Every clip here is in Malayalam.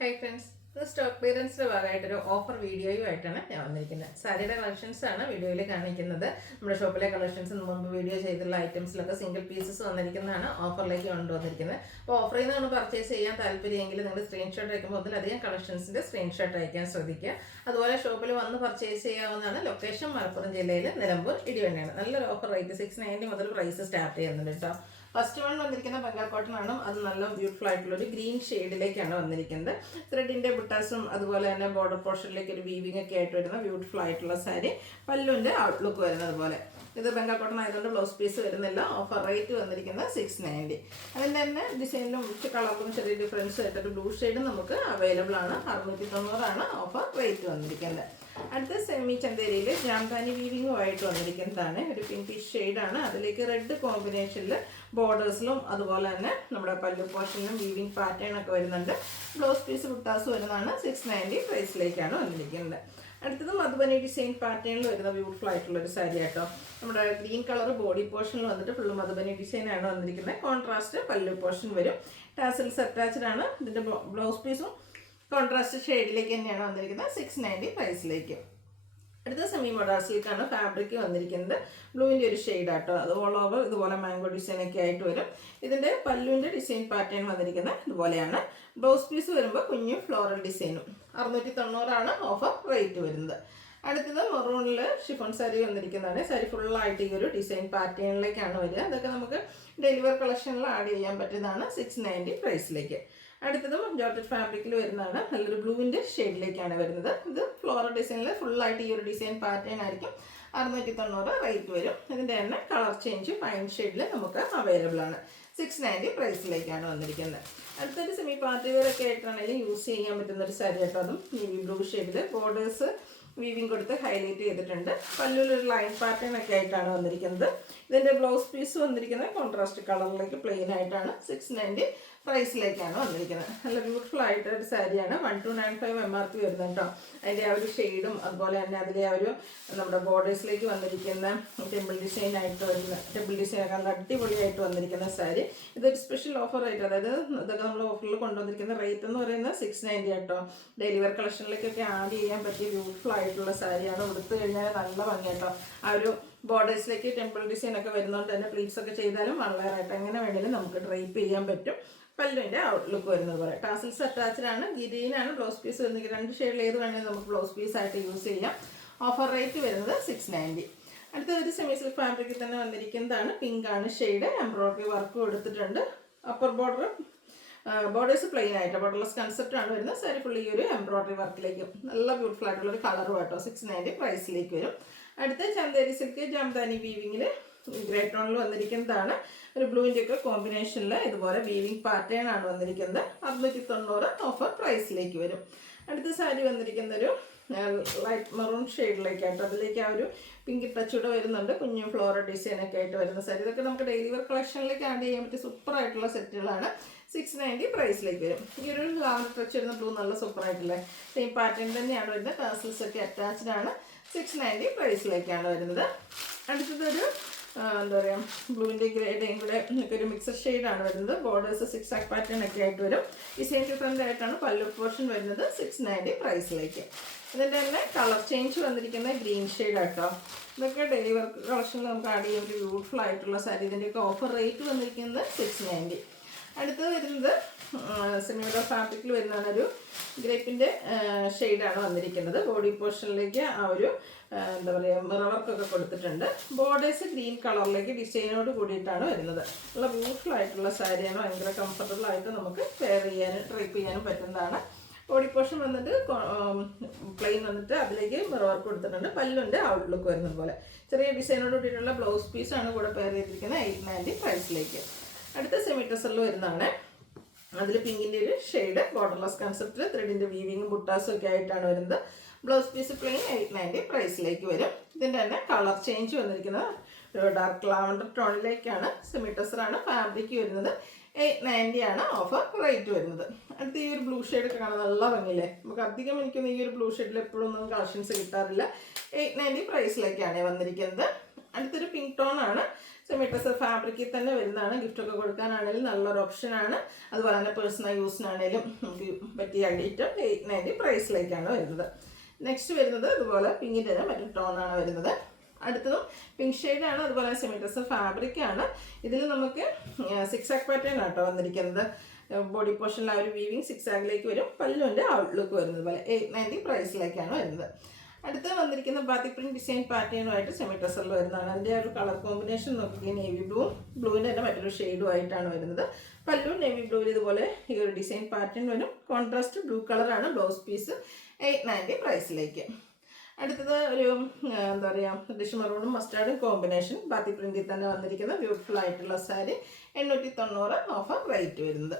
ഹായ് ഫ്രണ്ട്സ്, ഇത് സ്റ്റോക്ക് ക്ലിയറൻസിൻ്റെ ഭാഗമായിട്ടൊരു ഓഫർ വീഡിയോയുമായിട്ടാണ് ഞാൻ വന്നിരിക്കുന്നത്. സാരിയുടെ കളക്ഷൻസാണ് വീഡിയോയിൽ കാണിക്കുന്നത്. നമ്മുടെ ഷോപ്പിലെ കളക്ഷൻസ് മുമ്പ് വീഡിയോ ചെയ്തുള്ള ഐറ്റംസിലൊക്കെ സിംഗിൾ പീസസ് വന്നിരിക്കുന്നതാണ് ഓഫറിലേക്ക് കൊണ്ടുവന്നിരിക്കുന്നത്. അപ്പോൾ ഓഫറിൽ നിന്നാണ് പർച്ചേസ് ചെയ്യാൻ താല്പര്യമെങ്കിൽ നിങ്ങൾ സ്ക്രീൻഷോട്ട് അയക്കുമ്പോൾ അതിലധികം കളക്ഷൻസിൻ്റെ സ്ക്രീൻഷോട്ട് അയക്കാൻ ശ്രദ്ധിക്കുക. അതുപോലെ ഷോപ്പിൽ വന്ന് പർച്ചേസ് ചെയ്യാവുന്നതാണ്. ലൊക്കേഷൻ മലപ്പുറം ജില്ലയിൽ നിലമ്പൂർ ഇടിവണ്ണയാണ്. നല്ലൊരു ഓഫർ റേറ്റ് 690 മുതൽ പ്രൈസ് സ്റ്റാർട്ട് ചെയ്യുന്നുണ്ട് കേട്ടോ. ഫസ്റ്റ് വൺ വന്നിരിക്കുന്ന ബംഗാൾ കോട്ടൺ ആണ്. അത് നല്ല ബ്യൂട്ടിഫുൾ ആയിട്ടുള്ള ഒരു ഗ്രീൻ ഷെയ്ഡിലേക്കാണ് വന്നിരിക്കുന്നത്. ത്രെഡിന്റെ ബുട്ടാസും അതുപോലെ തന്നെ ബോർഡർ പോർഷനിലേക്ക് ഒരു വീവിംഗ് ഒക്കെ ആയിട്ട് വരുന്ന ബ്യൂട്ടിഫുൾ ആയിട്ടുള്ള സാരി. പല്ലുവിന്റെ ഔട്ട്ലുക്ക് വരുന്നത് പോലെ. ഇത് ബംഗാൾ കോട്ടൺ ആയതുകൊണ്ട് ബ്ലൗസ് പീസ് വരുന്നില്ല. ഓഫർ റേറ്റ് വന്നിരിക്കുന്നത് 690. അതിൻ്റെ തന്നെ ഡിസൈനിലും കളറിലും ചെറിയ ഡിഫറൻസ് ആയിട്ടൊരു ബ്ലൂ ഷെയ്ഡും നമുക്ക് അവൈലബിൾ ആണ്. 690 ഓഫർ റേറ്റ് വന്നിരിക്കുന്നത്. അടുത്ത സെമി ചന്തേരിയിൽ ജാംദാനി വീവിങ്ങുമായിട്ട് വന്നിരിക്കുന്നതാണ്. ഒരു പിങ്കിഷ് ഷെയ്ഡാണ്. അതിലേക്ക് റെഡ് കോമ്പിനേഷനിൽ ബോർഡേഴ്സിലും അതുപോലെ തന്നെ നമ്മുടെ പല്ലു പോർഷനിലും വീവിങ് പാറ്റേൺ ഒക്കെ വരുന്നുണ്ട്. ബ്ലൗസ് പീസ് ബുട്ടാസ് വരുന്നതാണ്. 690 പ്രൈസിലേക്കാണ് വന്നിരിക്കുന്നത്. അടുത്തത് മധുബനി ഡിസൈൻ പാറ്റേണിൽ വരുന്ന ബ്യൂട്ടിഫുൾ ആയിട്ടുള്ള ഒരു സാരി ആട്ടോ. നമ്മുടെ ഗ്രീൻ കളർ ബോഡി പോർഷനിൽ വന്നിട്ട് ഫുള്ള് മധുബനി ഡിസൈൻ ആണ് വന്നിരിക്കുന്നത്. കോൺട്രാസ്റ്റ് പല്ലു പോർഷൻ വരും. ടാസിൽസ് അറ്റാച്ച്ഡ് ആണ്. ഇതിൻ്റെ ബ്ലൗസ് പീസും കോൺട്രാസ്റ്റ് ഷെയ്ഡിലേക്ക് തന്നെയാണ് വന്നിരിക്കുന്നത്. 690 പ്രൈസിലേക്ക്. അടുത്ത സെമി മോഡൽ സിൽക്കാണ് ഫാബ്രിക് വന്നിരിക്കുന്നത്. ബ്ലൂവിൻ്റെ ഒരു ഷെയ്ഡ് ആട്ടോ. അത് ഓൾ ഓവർ ഇതുപോലെ മാംഗോ ഡിസൈൻ ഒക്കെ ആയിട്ട് വരും. ഇതിൻ്റെ പല്ലുവിൻ്റെ ഡിസൈൻ പാറ്റേൺ വന്നിരിക്കുന്നത് ഇതുപോലെയാണ്. ബ്ലൗസ് പീസ് വരുമ്പോൾ കുഞ്ഞു ഫ്ലോറൽ ഡിസൈനും. 690 ഓഫർ റേറ്റ് വരുന്നത്. അടുത്തത് മെറൂണിൽ ഷിഫോൺ സാരി വന്നിരിക്കുന്നതാണ്. സാരി ഫുള്ളായിട്ട് ഈ ഒരു ഡിസൈൻ പാറ്റേണിലേക്കാണ് വരിക. അതൊക്കെ നമുക്ക് ഡെലിവർ കളക്ഷനിൽ ആഡ് ചെയ്യാൻ പറ്റുന്നതാണ്. 690 പ്രൈസിലേക്ക്. അടുത്തതും ജോർജറ്റ് ഫാബ്രിക്കിൽ വരുന്നതാണ്. നല്ലൊരു ബ്ലൂവിൻ്റെ ഷെയ്ഡിലേക്കാണ് വരുന്നത്. ഇത് ഫ്ലോറൽ ഡിസൈനിൽ ഫുള്ളായിട്ട് ഈ ഒരു ഡിസൈൻ പാറ്റേൺ ആയിരിക്കും. 690 റേറ്റ് വരും. ഇതിൻ്റെ തന്നെ കളർ ചേഞ്ച് പൈൻ ഷെയ്ഡിൽ നമുക്ക് അവൈലബിൾ ആണ്. 690 പ്രൈസിലേക്കാണ് വന്നിരിക്കുന്നത്. അടുത്തൊരു സെമി പാർട്ടി വെയർ ഒക്കെ ആയിട്ടാണെങ്കിലും യൂസ് ചെയ്യാൻ പറ്റുന്ന ഒരു സാരി ആട്ടോ. അതും നേവി ബ്ലൂ ഷെയ്ഡിൽ ബോർഡേഴ്സ് വീവിങ് കൊടുത്ത് ഹൈലൈറ്റ് ചെയ്തിട്ടുണ്ട്. പല്ലുവിലൊരു ലൈൻ പാറ്റേൺ ഒക്കെ ആയിട്ടാണ് വന്നിരിക്കുന്നത്. ഇതിൻ്റെ ബ്ലൗസ് പീസ് വന്നിരിക്കുന്നത് കോൺട്രാസ്റ്റ് കളറിലേക്ക് പ്ലെയിൻ ആയിട്ടാണ്. 690 പ്രൈസിലേക്കാണ് വന്നിരിക്കുന്നത്. നല്ല ബ്യൂട്ടിഫുൾ ആയിട്ടൊരു സാരിയാണ്. 1295 MRP വരുന്നത് കേട്ടോ. അതിൻ്റെ ആ ഒരു ഷെയ്ഡും അതുപോലെ തന്നെ അതിലെ ആ ഒരു നമ്മുടെ ബോർഡേഴ്സിലേക്ക് വന്നിരിക്കുന്ന ടെമ്പിൾ ഡിസൈൻ ആയിട്ട് വരുന്ന ടെമ്പിൾ ഡിസൈൻ ഒക്കെ നല്ല അടിപൊളിയായിട്ട് വന്നിരിക്കുന്ന സാരി. ഇതൊരു സ്പെഷ്യൽ ഓഫർ റേറ്റ്, അതായത് ഇതൊക്കെ നമ്മൾ ഓഫറിൽ കൊണ്ടുവന്നിരിക്കുന്ന റേറ്റ് എന്ന് പറയുന്നത് 690 കേട്ടോ. ഡെയിലി വെയർ കളക്ഷനിലേക്കൊക്കെ ആഡ് ചെയ്യാൻ പറ്റിയ ബ്യൂട്ടിഫുൾ ആയിട്ടുള്ള സാരിയാണ്. ഉടുത്ത് കഴിഞ്ഞാൽ നല്ല ഭംഗി കേട്ടോ. ആ ഒരു ബോർഡേഴ്സിലേക്ക് ടെമ്പിൾ ഡിസൈൻ ഒക്കെ വരുന്നതുകൊണ്ട് തന്നെ പ്ലീറ്റ്സ് ഒക്കെ ചെയ്താലും വളരെയായിട്ട് എങ്ങനെ വേണമെങ്കിലും നമുക്ക് ഡ്രൈപ്പ് ചെയ്യാൻ പറ്റും. പല്ലുവിൻ്റെ ഔട്ട്ലുക്ക് വരുന്നത് പോലെ. ടാസിൽസ് അറ്റാച്ച്ഡ് ആണ്. ഗ്രീനാണ് ബ്ലൗസ് പീസ് വരുന്നത്. 2 ഷെയ്ഡിൽ ഏത് വേണമെങ്കിലും നമുക്ക് ബ്ലൗസ് പീസ് ആയിട്ട് യൂസ് ചെയ്യാം. ഓഫർ റേറ്റ് വരുന്നത് 690. അടുത്ത ഒരു സെമി സിൽക്ക് ഫാബ്രിക്കിൽ തന്നെ വന്നിരിക്കുന്നതാണ്. പിങ്ക് ആണ് ഷെയ്ഡ്. എംബ്രോയിഡറി വർക്ക് കൊടുത്തിട്ടുണ്ട്. അപ്പർ ബോർഡേഴ്സ് പ്ലെയിൻ ആയിട്ട് ബോർഡർലെസ് കൺസെപ്റ്റ് ആണ് വരുന്നത്. സാരി ഫുള്ളി ഈ ഒരു എംബ്രോയിഡറി വർക്കിലേക്ക് നല്ല ബ്യൂട്ടിഫുൾ ആയിട്ടുള്ള ഒരു കളറും ആട്ടോ. 690 പ്രൈസിലേക്ക് വരും. അടുത്ത ചന്തേരി സിൽക്ക് ജാംദാനി വീവിങ്ങിൽ ഗ്രേ ടോണിൽ വന്നിരിക്കുന്നതാണ്. ഒരു ബ്ലൂവിൻ്റെ ഒക്കെ കോമ്പിനേഷനിൽ ഇതുപോലെ വീവിങ് പാറ്റേൺ ആണ് വന്നിരിക്കുന്നത്. 690 ഓഫർ പ്രൈസിലേക്ക് വരും. അടുത്ത സാരി വന്നിരിക്കുന്ന ഒരു ലൈറ്റ് മെറൂൺ ഷെയ്ഡിലേക്കായിട്ട് അതിലേക്ക് ആ ഒരു പിങ്ക് ടച്ചൂടെ വരുന്നുണ്ട്. കുഞ്ഞു ഫ്ലോറൽ ഡിസൈൻ ഒക്കെ ആയിട്ട് വരുന്ന സാരി. ഇതൊക്കെ നമുക്ക് ഡെയിലി വെയർ കളക്ഷനിലേക്ക് ആഡ് ചെയ്യാൻ പറ്റിയ സൂപ്പർ ആയിട്ടുള്ള സെറ്റുകളാണ്. 690 പ്രൈസിലേക്ക് വരും. ഈ ഒരു ലാവൻഡർ ടച്ച് വരുന്ന ബ്ലൂ നല്ല സൂപ്പർ ആയിട്ടുള്ള സെയിം പാറ്റേൺ തന്നെയാണ് വരുന്നത്. ടാസിൽസ് ഒക്കെ അറ്റാച്ച്ഡ് ആണ്. 690 പ്രൈസിലേക്കാണ് വരുന്നത്. അടുത്തതൊരു എന്താ പറയുക ബ്ലൂവിൻ്റെ ഗ്രേഡേയും കൂടെ ഒരു മിക്സഡ് ഷെയ്ഡാണ് വരുന്നത്. ബോർഡേഴ്സ് 6 പാറ്റേൺ ഒക്കെ ആയിട്ട് വരും. ഡിസൈൻ ഡിഫറൻ്റ് ആയിട്ടാണ് പല്ലു പോർഷൻ വരുന്നത്. 690 പ്രൈസിലേക്ക്. ഇതിൻ്റെ തന്നെ കളർ ചേഞ്ച് വന്നിരിക്കുന്നത് ഗ്രീൻ ഷെയ്ഡ് ആട്ടോ. ഇതൊക്കെ ഡെയിലി വർക്ക് കളക്ഷനിൽ നമുക്ക് ആഡ് ചെയ്യാൻ ഒരു ബ്യൂട്ടിഫുൾ ആയിട്ടുള്ള സാരി. ഇതിൻ്റെയൊക്കെ ഓഫർ റേറ്റ് വന്നിരിക്കുന്നത് 690. അടുത്തത് വരുന്നത് സെമിയോഡർ ഫാബ്രിക്കിൽ വരുന്നതാണ്. ഒരു ഗ്രേപ്പിൻ്റെ ഷെയ്ഡാണ് വന്നിരിക്കുന്നത്. ബോഡി പോർഷനിലേക്ക് ആ ഒരു എന്താ പറയുക മിറർ വർക്കൊക്കെ കൊടുത്തിട്ടുണ്ട്. ബോർഡേഴ്സ് ഗ്രീൻ കളറിലേക്ക് ഡിസൈനോട് കൂടിയിട്ടാണ് വരുന്നത്. നല്ല ബ്യൂട്ടിഫുൾ ആയിട്ടുള്ള സാരിയാണ്. ഭയങ്കര കംഫർട്ടബിൾ ആയിട്ട് നമുക്ക് വെയർ ചെയ്യാനും ഡ്രൈപ്പ് ചെയ്യാനും പറ്റുന്നതാണ്. ബോഡി പോർഷൻ വന്നിട്ട് പ്ലെയിൻ വന്നിട്ട് അതിലേക്ക് മിറർ വർക്ക് കൊടുത്തിട്ടുണ്ട്. പല്ലുണ്ട് ഔട്ട്ലുക്ക് വരുന്നത് പോലെ. ചെറിയ ഡിസൈനോട് കൂടിയിട്ടുള്ള ബ്ലൗസ് പീസാണ് കൂടെ പെയർ ചെയ്തിരിക്കുന്നത്. 890 പ്രൈസിലേക്ക്. അടുത്ത സെമി ടെസറിൽ വരുന്നതാണ്. അതിൽ പിങ്കിൻ്റെ ഒരു ഷെയ്ഡ് ബോർഡർലെസ് കൺസെപ്റ്റിൽ ത്രെഡിൻ്റെ വീവിങ്ങും ബുട്ടാസും ഒക്കെ ആയിട്ടാണ് വരുന്നത്. ബ്ലൗസ് പീസ് പ്ലെയിൻ 890 പ്രൈസിലേക്ക് വരും. ഇതിൻ്റെ തന്നെ കളർ ചേഞ്ച് വന്നിരിക്കുന്നത് ഒരു ഡാർക്ക് ലാവൻഡർ ടോണിലേക്കാണ്. സെമി ടെസറാണ് ഫാബ്രിക് വരുന്നത്. 890 ആണ് ഓഫർ റേറ്റ് വരുന്നത്. അടുത്ത ഈ ഒരു ബ്ലൂ ഷെയ്ഡൊക്കെ കാണാൻ നല്ല ഭംഗിയില്ലേ. നമുക്ക് അധികം എനിക്കൊന്നും ഈ ഒരു ബ്ലൂ ഷെയ്ഡിൽ എപ്പോഴും ഒന്നും കളക്ഷൻസ് കിട്ടാറില്ല. 890 പ്രൈസിലേക്കാണ് വന്നിരിക്കുന്നത്. അടുത്തൊരു പിങ്ക് ടോൺ ആണ്. സെമി ടെസർ ഫാബ്രിക്കിൽ തന്നെ വരുന്നതാണ്. ഗിഫ്റ്റൊക്കെ കൊടുക്കാനാണെങ്കിലും നല്ലൊരു ഓപ്ഷനാണ്. അതുപോലെ തന്നെ പേഴ്സണൽ യൂസിനാണെങ്കിലും നമുക്ക് പറ്റിയ ഐറ്റം 890 പ്രൈസിലേക്കാണ് വരുന്നത്. നെക്സ്റ്റ് വരുന്നത് ഇതുപോലെ പിങ്കിൻ്റെ തന്നെ മറ്റൊരു ടോണാണ് വരുന്നത്. അടുത്തതും പിങ്ക് ഷെയ്ഡാണ്. അതുപോലെ സെമി ടെസർ ഫാബ്രിക്കാണ്. ഇതിൽ നമുക്ക് 6 ആക്ക് പാറ്റേൺ ആട്ടോ വന്നിരിക്കുന്നത്. ബോഡി പോർഷനിൽ ആ ഒരു വീവിങ് 6 ആക്കിലേക്ക് വരും. പല്ലുവിൻ്റെ ഔട്ട്ലുക്ക് വരുന്നത് പോലെ 890 പ്രൈസിലേക്കാണ് വരുന്നത്. അടുത്ത് വന്നിരിക്കുന്ന ബാത്തിക് പ്രിന്റ് ഡിസൈൻ പാറ്റേണുമായിട്ട് സെമി ടെസറിൽ വരുന്നതാണ്. അതിൻ്റെ ഒരു കളർ കോമ്പിനേഷൻ നോക്കിയാൽ നേവി ബ്ലൂവും ബ്ലൂവിൻ്റെ തന്നെ മറ്റൊരു ഷെയ്ഡും ആയിട്ടാണ് വരുന്നത്. പല്ലു നേവി ബ്ലൂവിൽ ഇതുപോലെ ഈ ഒരു ഡിസൈൻ പാറ്റേൺ വരും. കോൺട്രാസ്റ്റ് ബ്ലൂ കളറാണ് ബ്ലൗസ് പീസ്. 890 പ്രൈസിലേക്ക്. അടുത്തത് ഒരു എന്താ പറയുക ഡിഷ് മറൂണും മസ്റ്റാർഡും കോമ്പിനേഷൻ ബാത്തിക് പ്രിന്റിൽ തന്നെ വന്നിരിക്കുന്ന ബ്യൂട്ടിഫുൾ ആയിട്ടുള്ള സാരി 890 ഓഫർ റേറ്റ് വരുന്നത്.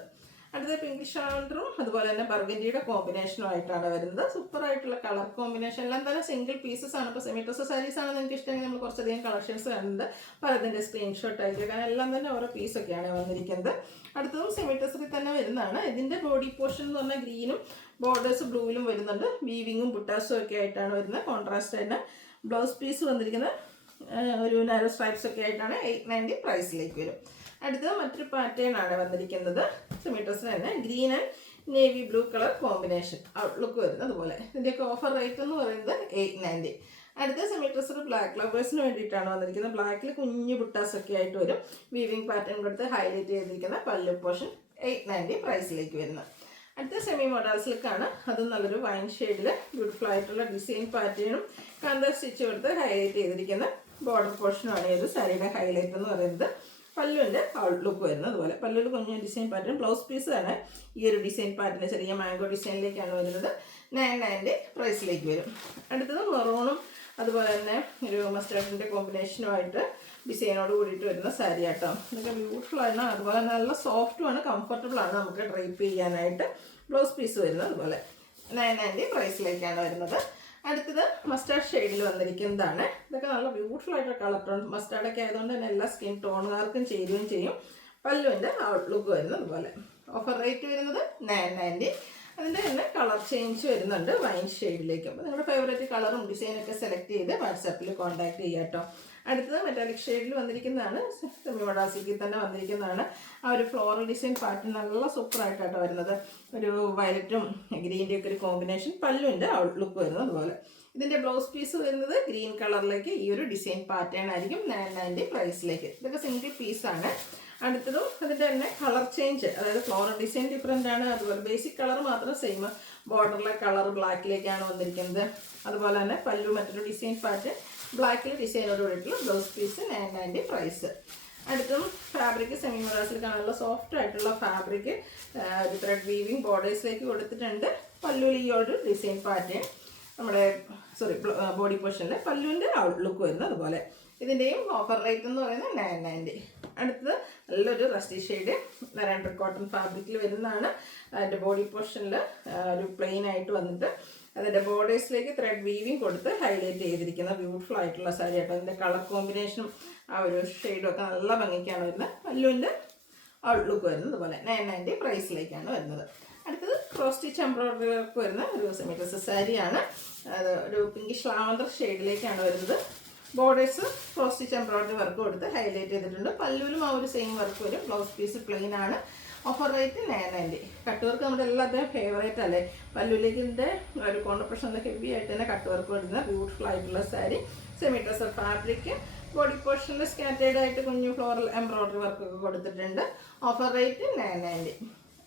അടുത്ത പിങ്കിഷ് ലാവൻഡറും അതുപോലെ തന്നെ ബർഗൻഡിയുടെ കോമ്പിനേഷനും ആയിട്ടാണ് വരുന്നത്. സൂപ്പർ ആയിട്ടുള്ള കളർ കോമ്പിനേഷൻ. എല്ലാം തന്നെ സിംഗിൾ പീസസ് ആണ്. ഇപ്പോൾ സെമി ടെസർ സാരീസ് ആണ് നിങ്ങൾക്ക് ഇഷ്ടമെങ്കിൽ നമ്മൾ കുറച്ചധികം കളക്ഷൻസ് കണ്ടത് പലതിൻ്റെ സ്ക്രീൻഷോട്ട് ആയിട്ട്, കാരണം എല്ലാം തന്നെ ഓരോ പീസൊക്കെയാണ് വന്നിരിക്കുന്നത്. അടുത്തതും സെമി ടെസറിൽ തന്നെ വരുന്നതാണ്. ഇതിൻ്റെ ബോഡി പോർഷൻ എന്ന് പറഞ്ഞാൽ ഗ്രീനും ബോർഡേഴ്സ് ബ്ലൂവിലും വരുന്നുണ്ട്. വീവിങ്ങും ബുട്ടാസും ഒക്കെ ആയിട്ടാണ് വരുന്നത്. കോൺട്രാസ്റ്റ് തന്നെ ബ്ലൗസ് പീസ് വന്നിരിക്കുന്നത് ഒരു നാരോ സ്ട്രൈപ്സ് ഒക്കെ ആയിട്ടാണ് 890 പ്രൈസിലേക്ക് വരും. അടുത്തത് മറ്റൊരു പാറ്റേൺ ആണ് വന്നിരിക്കുന്നത്. സെമി ടെസർ തന്നെ green and navy blue colour combination outlook വരുന്നത് അതുപോലെ. ഇതിൻ്റെയൊക്കെ ഓഫർ റേറ്റ് എന്ന് പറയുന്നത് 890. അടുത്ത സെമി ടെസർ ബ്ലാക്ക് ലവേഴ്സിന് വേണ്ടിയിട്ടാണ് വന്നിരിക്കുന്നത്. ബ്ലാക്കിൽ കുഞ്ഞു ബുട്ടാസൊക്കെ ആയിട്ട് വരും. വീവിങ് പാറ്റേൺ കൊടുത്ത് ഹൈലൈറ്റ് ചെയ്തിരിക്കുന്ന പല്ലു പോർഷൻ 890 പ്രൈസിലേക്ക് വരുന്നത്. അടുത്ത സെമി മോഡൽ സിൽക്കാണ്. അതും നല്ലൊരു വൈൻ ഷെയ്ഡിൽ ബ്യൂട്ടിഫുൾ ആയിട്ടുള്ള ഡിസൈൻ പാറ്റേണും കാന്ത സ്റ്റിച്ച് കൊടുത്ത് ഹൈലൈറ്റ് ചെയ്തിരിക്കുന്ന ബോർഡർ പോർഷനുമാണ് ഇത് സാരിയുടെ ഹൈലൈറ്റ് എന്ന് പറയുന്നത്. പല്ലുവിൻ്റെ ഔട്ട്ലുക്ക് വരുന്നത് അതുപോലെ. പല്ലുവിൽ കുഞ്ഞു ഡിസൈൻ പാറ്റേൺ. ബ്ലൗസ് പീസ് തന്നെ ഈ ഒരു ഡിസൈൻ പാറ്റേൺ ചെറിയ മാംഗോ ഡിസൈനിലേക്കാണ് വരുന്നത്. 990 പ്രൈസിലേക്ക് വരും. അടുത്തത് മെറൂണും അതുപോലെ തന്നെ ഒരു മസ്റ്റാർഡിൻ്റെ കോമ്പിനേഷനുമായിട്ട് ഡിസൈനോട് കൂടിയിട്ട് വരുന്ന സാരി ആട്ടോ. ഇതൊക്കെ ബ്യൂട്ടിഫുൾ ആണ്. അതുപോലെ നല്ല സോഫ്റ്റുമാണ്, കംഫർട്ടബിളാണ് നമുക്ക് ഡ്രൈപ്പ് ചെയ്യാനായിട്ട്. ബ്ലൗസ് പീസ് വരുന്നത് അതുപോലെ 990 പ്രൈസിലേക്കാണ് വരുന്നത്. അടുത്തത് മസ്റ്റാർഡ് ഷെയ്ഡിൽ വന്നിരിക്കുന്നതാണ്. ഇതൊക്കെ നല്ല ബ്യൂട്ടിഫുൾ ആയിട്ടുള്ള കളർ ടോൺ. മസ്റ്റാർഡൊക്കെ ആയതുകൊണ്ട് തന്നെ എല്ലാ സ്കിൻ ടോണുകാർക്കും ചേരുകയും ചെയ്യും. പല്ലുവിൻ്റെ ഔട്ട്ലുക്ക് വരുന്നത് അതുപോലെ. ഓഫർ റേറ്റ് വരുന്നത് 990. അതിൻ്റെ തന്നെ കളർ ചേഞ്ച് വരുന്നുണ്ട് വൈൻ ഷെയ്ഡിലേക്ക്. അപ്പോൾ നിങ്ങളുടെ ഫേവറേറ്റ് കളറും ഡിസൈനൊക്കെ സെലക്ട് ചെയ്ത് വാട്സാപ്പിൽ കോൺടാക്ട് ചെയ്യാം കേട്ടോ. അടുത്തത് മെറ്റാലിക് ഷെയ്ഡിൽ വന്നിരിക്കുന്നതാണ്. സെമി മോഡൽ സിൽക്കിൽ തന്നെ വന്നിരിക്കുന്നതാണ്. ആ ഒരു ഫ്ലോറൽ ഡിസൈൻ പാറ്റേൺ നല്ല സൂപ്പറായിട്ടാണ് വരുന്നത്. ഒരു വയലറ്റും ഗ്രീൻ്റെ ഒക്കെ ഒരു കോമ്പിനേഷൻ. പല്ലുവിൻ്റെ ഔട്ട്ലുക്ക് വരുന്നത് അതുപോലെ. ഇതിൻ്റെ ബ്ലൗസ് പീസ് വരുന്നത് ഗ്രീൻ കളറിലേക്ക് ഈ ഒരു ഡിസൈൻ പാറ്റേൺ ആയിരിക്കും. 990 പ്രൈസിലേക്ക്. ഇതൊക്കെ സിംഗിൾ പീസാണ്. അടുത്തതും അതിൻ്റെ തന്നെ കളർ ചേഞ്ച്, അതായത് ഫ്ലോറൽ ഡിസൈൻ ഡിഫറെൻ്റ് ആണ്. അതുപോലെ ബേസിക് കളർ മാത്രം സെയിം. ബോർഡറിലെ കളർ ബ്ലാക്കിലേക്കാണ് വന്നിരിക്കുന്നത്. അതുപോലെ തന്നെ പല്ലു മറ്റൊരു ഡിസൈൻ പാറ്റേൺ ബ്ലാക്കിൽ ഡിസൈനോട് കൂടിയിട്ടുള്ള ബ്ലൗസ് പീസ് 990 പ്രൈസ്. അടുത്തും ഫാബ്രിക് സെമി മൊറാസിൽ കാണാനുള്ള സോഫ്റ്റ് ആയിട്ടുള്ള ഫാബ്രിക് ഒരു ത്രെഡ് വീവിങ് ബോർഡേഴ്സിലേക്ക് കൊടുത്തിട്ടുണ്ട്. പല്ലുവിൽ ഈ ഒരു ഡിസൈൻ പാറ്റേൺ നമ്മുടെ ബോഡി പോർഷനിൽ പല്ലുവിൻ്റെ ഔട്ട്ലുക്ക് വരുന്നത് അതുപോലെ. ഇതിൻ്റെയും ഓഫർ റേറ്റ് എന്ന് പറയുന്നത് 990. അടുത്തത് നല്ലൊരു റസ്റ്റി ഷെയ്ഡ് നരാൻഡ്ര കോട്ടൺ ഫാബ്രിക്കിൽ വരുന്നതാണ്. അതിൻ്റെ ബോഡി പോർഷനിൽ ഒരു പ്ലെയിൻ ആയിട്ട് വന്നിട്ട് അതിൻ്റെ ബോർഡേഴ്സിലേക്ക് ത്രെഡ് വീവിങ് കൊടുത്ത് ഹൈലൈറ്റ് ചെയ്തിരിക്കുന്ന ബ്യൂട്ടിഫുൾ ആയിട്ടുള്ള സാരി ആട്ടോ. അതിൻ്റെ കളർ കോമ്പിനേഷനും ആ ഒരു ഷെയ്ഡും ഒക്കെ നല്ല ഭംഗിക്കാണ് വരുന്നത്. പല്ലുവിൻ്റെ ഔട്ട്ലുക്ക് വരുന്നത് അതുപോലെ 990 പ്രൈസിലേക്കാണ് വരുന്നത്. അടുത്തത് ക്രോസ് സ്റ്റിച്ച് എംബ്രോയിഡറി വർക്ക് വരുന്ന ഒരു സെമി ടെസർ സാരിയാണ്. അത് ഒരു പിങ്കിഷ് ലാവൻഡർ ഷെയ്ഡിലേക്കാണ് വരുന്നത്. Borders cross stitch embroidery work കൊടുത്ത് ഹൈലൈറ്റ് ചെയ്തിട്ടുണ്ട്. പല്ലുവിലും ആ ഒരു സെയിം വർക്ക് വരും. ബ്ലൗസ് പീസ് പ്ലെയിൻ ആണ്. Offer rate 990. കട്ട് വർക്ക് നമ്മുടെ എല്ലാവരുടെയും ഫേവറേറ്റ് അല്ലേ. പല്ലുവിലേക്കിൻ്റെ ഒരു കോൺട്രപ്രഷനിൽ ഹെവി ആയിട്ട് തന്നെ കട്ട് വർക്ക് വരുന്ന ബ്യൂട്ടിഫുൾ ആയിട്ടുള്ള sari. Semi tussar fabric. Body പോർഷനിൽ സ്കാറ്റേഡ് ആയിട്ട് കുഞ്ഞു ഫ്ലോറൽ എംബ്രോയിഡറി വർക്കൊക്കെ കൊടുത്തിട്ടുണ്ട്. Offer rate 990.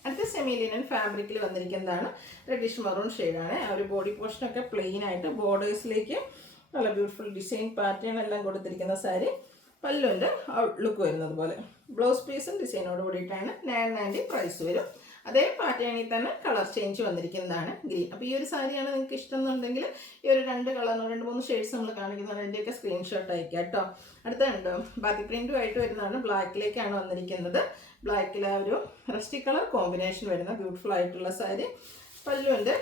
അടുത്ത സെമി ലിനൻ ഫാബ്രിക്കിൽ വന്നിരിക്കുന്നതാണ്. റെഡിഷ് മറൂൺ ഷെയ്ഡാണ്. ആ ഒരു ബോഡി പോർഷനൊക്കെ പ്ലെയിൻ ആയിട്ട് ബോർഡേഴ്സിലേക്ക് നല്ല ബ്യൂട്ടിഫുൾ ഡിസൈൻ പാറ്റേൺ എല്ലാം കൊടുത്തിരിക്കുന്ന സാരി. പല്ലുവിൻ്റെ ഔട്ട്ലുക്ക് വരുന്നത് പോലെ. ബ്ലൗസ് പീസും ഡിസൈനോട് കൂടിയിട്ടാണ് 990 പ്രൈസ് വരും. അതേ പാറ്റേണിൽ തന്നെ കളർ ചേഞ്ച് വന്നിരിക്കുന്നതാണ് ഗ്രീൻ. അപ്പോൾ ഈ ഒരു സാരിയാണ് നിങ്ങൾക്ക് ഇഷ്ടം എന്നുണ്ടെങ്കിൽ ഈ ഒരു 2-3 ഷെയ്ഡ്സ് നമ്മൾ കാണിക്കുന്നതാണ്. അതിൻ്റെയൊക്കെ സ്ക്രീൻഷോട്ട് അയക്കാം കേട്ടോ. അടുത്തുണ്ട് ബാത്തിക് പ്രിൻറ്റുമായിട്ട് വരുന്നതാണ്. ബ്ലാക്കിലേക്കാണ് വന്നിരിക്കുന്നത്. ബ്ലാക്കിൽ ആ ഒരു റസ്റ്റി കളർ കോമ്പിനേഷൻ വരുന്ന ബ്യൂട്ടിഫുൾ ആയിട്ടുള്ള സാരി. പല്ലുവിൻ്റെ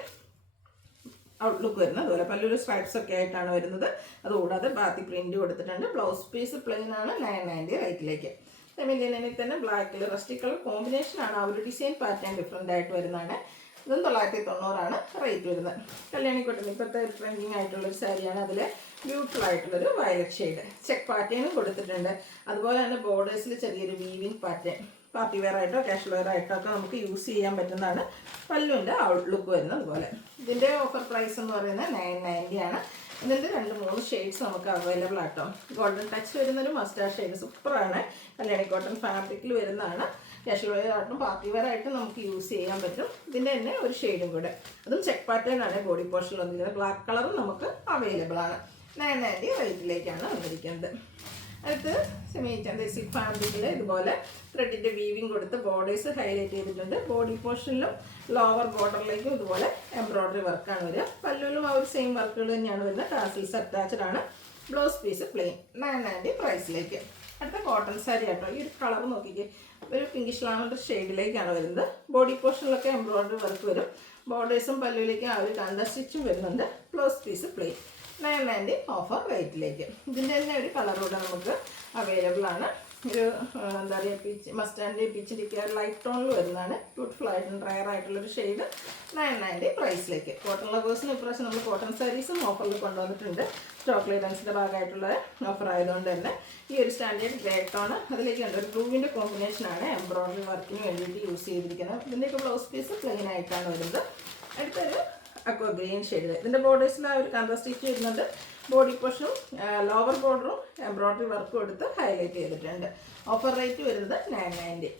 ഔട്ട്ലുക്ക് വരുന്നത് അതുപോലെ. പല്ലൊരു സ്ട്രൈപ്സ് ഒക്കെ ആയിട്ടാണ് വരുന്നത്. അതുകൂടാതെ ബാത്തി പ്രിൻറ്റ് കൊടുത്തിട്ടുണ്ട്. ബ്ലൗസ് പീസ് പ്ലെയിൻ ആണ്. 990 റേറ്റിലേക്ക്. സെമി ലിനനിൽ തന്നെ ബ്ലാക്കിൽ റസ്റ്റി കളർ കോമ്പിനേഷനാണ്. ആ ഒരു ഡിസൈൻ പാറ്റേൺ ഡിഫറെൻ്റ് ആയിട്ട് വരുന്നതാണ്. ഇതും 990 റേറ്റ് വരുന്നത്. കല്യാണിക്കോട്ടൻ ഇപ്പോഴത്തെ ഒരു ട്രെൻഡിങ് ആയിട്ടുള്ളൊരു സാരിയാണ്. അതിൽ ബ്യൂട്ടിഫുൾ ആയിട്ടുള്ളൊരു വയലറ്റ് ഷെയ്ഡ് ചെക്ക് പാറ്റേണും കൊടുത്തിട്ടുണ്ട്. അതുപോലെ തന്നെ ബോർഡേഴ്സിൽ ചെറിയൊരു വീവിങ് പാറ്റേൺ പാർട്ടി വെയർ ആയിട്ടോ കാഷ്വൽ വെയർ ആയിട്ടോ ഒക്കെ നമുക്ക് യൂസ് ചെയ്യാൻ പറ്റുന്നതാണ്. പല്ലുവിൻ്റെ ഔട്ട്ലുക്ക് വരുന്നത്. അതുപോലെ ഇതിൻ്റെ ഓഫർ പ്രൈസ് എന്ന് പറയുന്നത് 990 ആണ്. ഇതിൻ്റെ 2-3 ഷെയ്ഡ്സ് നമുക്ക് അവൈലബിൾ ആട്ടോ. ഗോൾഡൻ ടച്ച് വരുന്നൊരു മസ്റ്റാർഡ് ഷെയ്ഡ് സൂപ്പറാണ്. കല്യാണി കോട്ടൺ ഫാബ്രിക്കിൽ വരുന്നതാണ്. കാഷ്വൽ വെയർ ആയിട്ടും പാർട്ടി വെയർ ആയിട്ടും നമുക്ക് യൂസ് ചെയ്യാൻ പറ്റും. ഇതിൻ്റെ തന്നെ ഒരു ഷെയ്ഡും കൂടെ, അതും ചെക്ക് പാറ്റേൺ ആണ് ബോഡി പോർഷനിൽ വന്നിരിക്കുന്നത്. ബ്ലാക്ക് കളറും നമുക്ക് അവൈലബിൾ ആണ്. 990 റേറ്റിലേക്കാണ് വന്നിരിക്കുന്നത്. അടുത്ത് സെമി സിൽക്ക് ഫാബ്രിക്കിൽ ഇതുപോലെ ത്രെഡിൻ്റെ വീവിങ് കൊടുത്ത് ബോർഡേഴ്സ് ഹൈലൈറ്റ് ചെയ്തിട്ടുണ്ട്. ബോഡി പോർഷനിലും ലോവർ ബോർഡറിലേക്കും ഇതുപോലെ എംബ്രോയ്ഡറി വർക്കാണ് വരിക. പല്ലുവിലും ആ ഒരു സെയിം വർക്കുകൾ തന്നെയാണ് വരുന്നത്. ടാസിൽസ് അറ്റാച്ച്ഡ് ആണ്. Blouse piece plain. 990 പ്രൈസിലേക്ക്. അടുത്ത കോട്ടൺ സാരി ആട്ടോ. ഈ ഒരു കളർ നോക്കിക്കേ, ഒരു പിങ്കിഷ് ലാവൻഡർ ഷെയ്ഡിലേക്കാണ് വരുന്നത്. ബോഡി പോർഷനിലൊക്കെ എംബ്രോയ്ഡറി വർക്ക് വരും. ബോർഡേഴ്സും പല്ലുവിലേക്കും ആ ഒരു കണ്ട സ്റ്റിച്ചും വരുന്നുണ്ട്. Blouse piece plain. 990 ഓഫർ റേറ്റിലേക്ക്. ഇതിൻ്റെ തന്നെ ഒരു കളറൂടെ നമുക്ക് അവൈലബിൾ ആണ്. ഒരു എന്താ പറയുക, പീച്ച് മസ്റ്റാൻഡ് പീച്ചിൻ്റെ ലൈറ്റ് ടോണിൽ വരുന്നതാണ്. ബ്യൂട്ടിഫുൾ ആയിട്ടും റയർ ആയിട്ടുള്ളൊരു ഷെയ്ഡ്. 990 പ്രൈസിലേക്ക്. കോട്ടൺ ലവേഴ്സിന് ഇപ്രാവശ്യം നമ്മൾ കോട്ടൺ സാരീസും ഓഫറിൽ കൊണ്ടുവന്നിട്ടുണ്ട്. സ്റ്റോക്ക് ക്ലിയറൻസിൻ്റെ ഭാഗമായിട്ടുള്ള ഓഫർ ആയതുകൊണ്ട് തന്നെ ഈ ഒരു സ്റ്റാൻഡേർഡ് ഗ്രേ ടോണ് അതിലേക്ക് ഉണ്ട്. ഒരു ബ്ലൂവിൻ്റെ കോമ്പിനേഷനാണ് എംബ്രോയ്ഡറി വർക്കിന് വേണ്ടിയിട്ട് യൂസ് ചെയ്തിരിക്കുന്നത്. ഇതിൻ്റെയൊക്കെ ബ്ലൗസ് പീസ് പ്ലെയിൻ ആയിട്ടാണ് വരുന്നത്. അടുത്തൊരു അക്വ ഗ്രീൻ ഷെയ്ഡിൽ ഇതിൻ്റെ ബോർഡേഴ്സിൽ ആ ഒരു കണ്ട സ്റ്റിച്ച് വരുന്നുണ്ട്. ബോഡി പോർഷനും ലോവർ ബോർഡറും എംബ്രോയ്ഡറി വർക്കും എടുത്ത് ഹൈലൈറ്റ് ചെയ്തിട്ടുണ്ട്. ഓഫർ റേറ്റ് വരുന്നത് 990.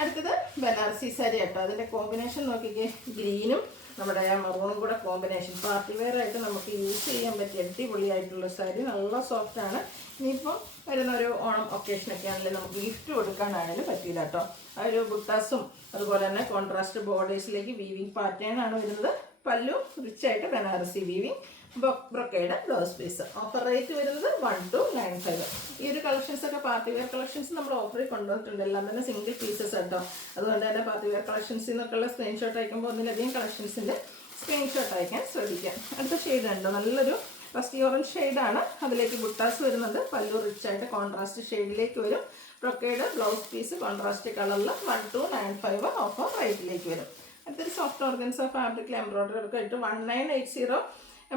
അടുത്തത് ബനാറസി സാരി കേട്ടോ. അതിൻ്റെ കോമ്പിനേഷൻ നോക്കിക്കേ, ഗ്രീനും നമ്മുടെ മെറൂണും കൂടെ കോമ്പിനേഷൻ പാർട്ടി വെയർ ആയിട്ട് നമുക്ക് യൂസ് ചെയ്യാൻ പറ്റിയ അടിപൊളിയായിട്ടുള്ള സാരി. നല്ല സോഫ്റ്റാണ്. ഇനിയിപ്പം വരുന്ന ഒരു ഓണം ഒക്കേഷനൊക്കെ ആണെങ്കിലും നമുക്ക് ഗിഫ്റ്റ് കൊടുക്കാനാണെങ്കിലും പറ്റില്ല കേട്ടോ. ആ ഒരു ബുട്ടാസും അതുപോലെ തന്നെ കോൺട്രാസ്റ്റ് ബോർഡേഴ്സിലേക്ക് വീവിങ് പാറ്റേൺ ആണ് വരുന്നത്. പല്ലു റിച്ചായിട്ട് Banarasi weaving, brocade blouse piece. Offer rate വരുന്നത് 1295. ഈ ഒരു കളക്ഷൻസൊക്കെ പാർട്ടി വെയർ കളക്ഷൻസ് നമ്മൾ ഓഫറിൽ കൊണ്ടുവന്നിട്ടുണ്ട്. എല്ലാം തന്നെ സിംഗിൾ പീസസ് കേട്ടോ. അതുകൊണ്ട് തന്നെ പാർട്ടി വെയർ കളക്ഷൻസിൽ നിന്നൊക്കെയുള്ള സ്ക്രീൻഷോട്ട് അയക്കുമ്പോൾ ഒന്നിലധികം കളക്ഷൻസിൻ്റെ സ്ക്രീൻഷോട്ട് അയക്കാൻ ശ്രദ്ധിക്കാം. അടുത്ത ഷെയ്ഡ് ഉണ്ടോ, നല്ലൊരു റസ്റ്റി ഓറഞ്ച് ഷെയ്ഡാണ്. അതിലേക്ക് ബുട്ടാസ് വരുന്നുണ്ട്. പല്ലു റിച്ചായിട്ട് കോൺട്രാസ്റ്റ് ഷെയ്ഡിലേക്ക് വരും. ബ്രൊക്കേഡ് ബ്ലൗസ് പീസ് കോൺട്രാസ്റ്റ് കളറിൽ 1295 ഓഫർ റേറ്റിലേക്ക് വരും. അടുത്തൊരു സോഫ്റ്റ് ഓർഗൻസ ഫാബ്രിക്കിൽ എംബ്രോയ്ഡറി ഒക്കെ ആയിട്ട് 1980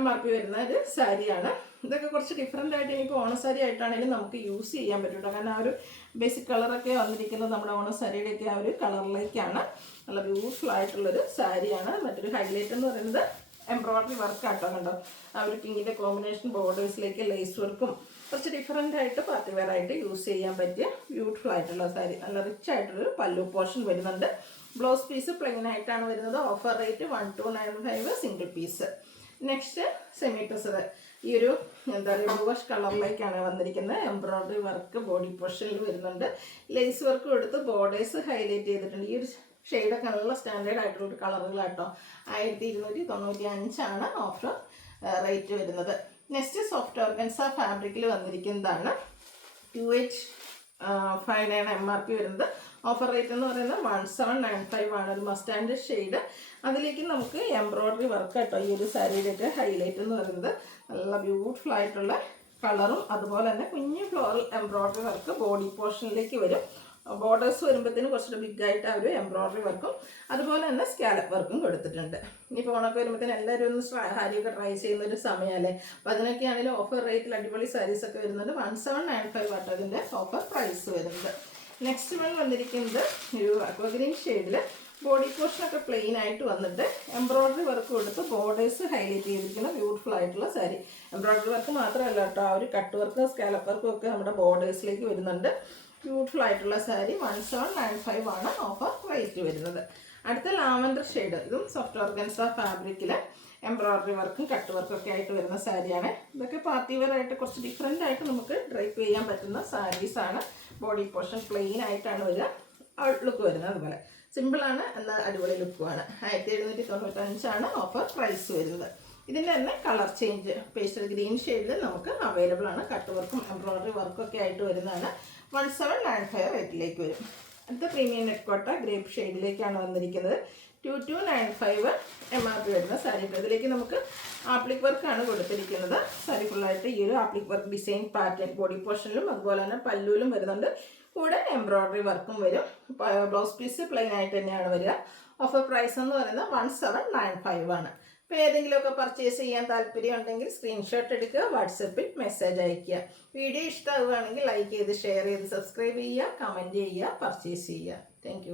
MRP വരുന്ന ഒരു സാരിയാണ്. ഇതൊക്കെ കുറച്ച് ഡിഫറെൻ്റ് ആയിട്ട് ഇനിയിപ്പോൾ ഓണസാരി ആയിട്ടാണെങ്കിലും നമുക്ക് യൂസ് ചെയ്യാൻ പറ്റും. കാരണം ആ ഒരു ബേസിക് കളറൊക്കെ വന്നിരിക്കുന്നത് നമ്മുടെ ഓണസാരിയുടെയൊക്കെ ആ ഒരു കളറിലേക്കാണ്. നല്ല ബ്യൂട്ടിഫുൾ ആയിട്ടുള്ളൊരു സാരിയാണ്. മറ്റൊരു ഹൈലൈറ്റ് എന്ന് പറയുന്നത് എംബ്രോയ്ഡറി വർക്കാട്ടോ. കണ്ടോ, ആ ഒരു പിങ്കിൻ്റെ കോമ്പിനേഷൻ ബോർഡേഴ്സിലേക്ക് ലേസ് വർക്കും കുറച്ച് ഡിഫറെൻ്റ് ആയിട്ട് പാർട്ടി വെയർ ആയിട്ട് യൂസ് ചെയ്യാൻ പറ്റിയ ബ്യൂട്ടിഫുൾ ആയിട്ടുള്ള സാരി. നല്ല റിച്ച് ആയിട്ടുള്ളൊരു പല്ലു പോർഷൻ വരുന്നുണ്ട്. ബ്ലൗസ് പീസ് പ്ലെയിൻ ആയിട്ടാണ് വരുന്നത്. Offer rate 1295 single piece. Next semi tussar. ഈ ഒരു എന്താ പറയുക ബ്ലൂഷ് കളറിലേക്കാണ് വന്നിരിക്കുന്നത്. എംബ്രോയ്ഡറി വർക്ക് ബോഡി പോർഷനിൽ വരുന്നുണ്ട്. ലേസ് വർക്കും എടുത്ത് ബോർഡേഴ്സ് ഹൈലൈറ്റ് ചെയ്തിട്ടുണ്ട്. ഈ ഒരു ഷെയ്ഡൊക്കെ നല്ല സ്റ്റാൻഡേർഡ് ആയിട്ടുള്ളൊരു കളറുകളാട്ടോ. 1295 ഓഫർ റേറ്റ് വരുന്നത്. നെക്സ്റ്റ് സോഫ്റ്റ് ഓർഗൻസ ഫാബ്രിക്കിൽ വന്നിരിക്കുന്നതാണ്. 2859 MRP വരുന്നത്. ഓഫർ റേറ്റ് എന്ന് പറയുന്നത് 1795 ആണ്. ഒരു മസ്റ്റാൻഡ് ഷെയ്ഡ്. അതിലേക്ക് നമുക്ക് എംബ്രോയ്ഡറി വർക്ക് കേട്ടോ. ഈ ഒരു സാരിയിലേക്ക് ഹൈലൈറ്റ് എന്ന് പറയുന്നത് നല്ല ബ്യൂട്ടിഫുൾ ആയിട്ടുള്ള കളറും അതുപോലെ തന്നെ കുഞ്ഞു ഫ്ലോറൽ എംബ്രോയ്ഡറി വർക്ക് ബോഡി പോർഷനിലേക്ക് വരും. ബോർഡേഴ്സ് വരുമ്പോഴത്തേനും കുറച്ചുകൂടെ ബിഗായിട്ട് ആ ഒരു എംബ്രോയ്ഡറി വർക്കും അതുപോലെ തന്നെ സ്കാലപ്പ് വർക്കും കൊടുത്തിട്ടുണ്ട്. ഇനിയിപ്പോൾ ഓണൊക്കെ വരുമ്പോഴത്തേനും എല്ലാവരും ഒന്ന് സാരിയൊക്കെ ട്രൈ ചെയ്യുന്ന ഒരു സമയമല്ലേ. അപ്പോൾ അതിനൊക്കെ ആണെങ്കിലും ഓഫർ റേറ്റിൽ അടിപൊളി സാരീസൊക്കെ വരുന്നുണ്ട്. 1795 ആട്ടോ അതിൻ്റെ ഓഫർ പ്രൈസ് വരുന്നത്. നെക്സ്റ്റ് വൺ വന്നിരിക്കുന്നത് ഒരു അക്വഗ്രീൻ ഷെയ്ഡിൽ ബോഡി പോർഷനൊക്കെ പ്ലെയിൻ ആയിട്ട് വന്നിട്ട് എംബ്രോയ്ഡറി വർക്ക് കൊടുത്ത് ബോർഡേഴ്സ് ഹൈലൈറ്റ് ചെയ്തിരിക്കുന്ന ബ്യൂട്ടിഫുൾ ആയിട്ടുള്ള സാരി. എംബ്രോയ്ഡറി വർക്ക് മാത്രമല്ല കേട്ടോ, ആ ഒരു കട്ട് വർക്കും സ്കാലപ്പ് വർക്കും ഒക്കെ നമ്മുടെ ബോർഡേഴ്സിലേക്ക് വരുന്നുണ്ട്. ബ്യൂട്ടിഫുൾ ആയിട്ടുള്ള സാരി. 1795 ആണ് ഓഫർ റേറ്റ് വരുന്നത്. അടുത്ത ലാവൻഡർ ഷെയ്ഡ്. ഇതും സോഫ്റ്റ് ഓർഗൻസ ഫാബ്രിക്കിൽ എംബ്രോയ്ഡറി വർക്കും കട്ട് വർക്കും ഒക്കെ ആയിട്ട് വരുന്ന സാരിയാണ്. ഇതൊക്കെ പാർട്ടി വെയർ ആയിട്ട് കുറച്ച് ഡിഫറെൻ്റ് ആയിട്ട് നമുക്ക് ഡ്രൈപ്പ് ചെയ്യാൻ പറ്റുന്ന സാരീസാണ്. ബോഡി പോർഷൻ പ്ലെയിൻ ആയിട്ടാണ് വരിക. ലുക്ക് വരുന്നത് അതുപോലെ സിമ്പിളാണ് എന്നാൽ അടിപൊളി ലുക്കുമാണ്. 1795 ഓഫർ പ്രൈസ് വരുന്നത്. ഇതിൻ്റെ തന്നെ കളർ ചേഞ്ച് പേസ്റ്റൽ ഗ്രീൻ ഷെയ്ഡിൽ നമുക്ക് അവൈലബിൾ ആണ്. കട്ട് വർക്കും എംബ്രോയ്ഡറി വർക്കും ഒക്കെ ആയിട്ട് വരുന്നതാണ്. 1795 റേറ്റിലേക്ക് വരും. അടുത്ത പ്രീമിയം നെറ്റ്കോട്ട ഗ്രേപ്പ് ഷെയ്ഡിലേക്കാണ് വന്നിരിക്കുന്നത്. 2295 MRP വരുന്ന സാരി. ഇതിലേക്ക് നമുക്ക് ആപ്ലിക് വർക്കാണ് കൊടുത്തിരിക്കുന്നത്. സാരി ഫുള്ളായിട്ട് ഈ ഒരു applique work design pattern body പോർഷനിലും അതുപോലെ തന്നെ പല്ലുവിലും വരുന്നുണ്ട്. കൂടെ എംബ്രോയ്ഡറി വർക്കും വരും. ബ്ലൗസ് പീസ് പ്ലെയിൻ ആയിട്ട് തന്നെയാണ് വരിക. ഓഫർ പ്രൈസ് എന്ന് പറയുന്നത് 1795 ആണ്. അപ്പോൾ ഏതെങ്കിലുമൊക്കെ പർച്ചേസ് ചെയ്യാൻ താല്പര്യം ഉണ്ടെങ്കിൽ സ്ക്രീൻഷോട്ട് എടുക്കുക, വാട്സപ്പിൽ മെസ്സേജ് അയയ്ക്കുക. വീഡിയോ ഇഷ്ടമാവുകയാണെങ്കിൽ ലൈക്ക് ചെയ്ത് ഷെയർ ചെയ്ത് സബ്സ്ക്രൈബ് ചെയ്യുക, കമൻറ്റ് ചെയ്യുക, പർച്ചേസ് ചെയ്യുക. താങ്ക്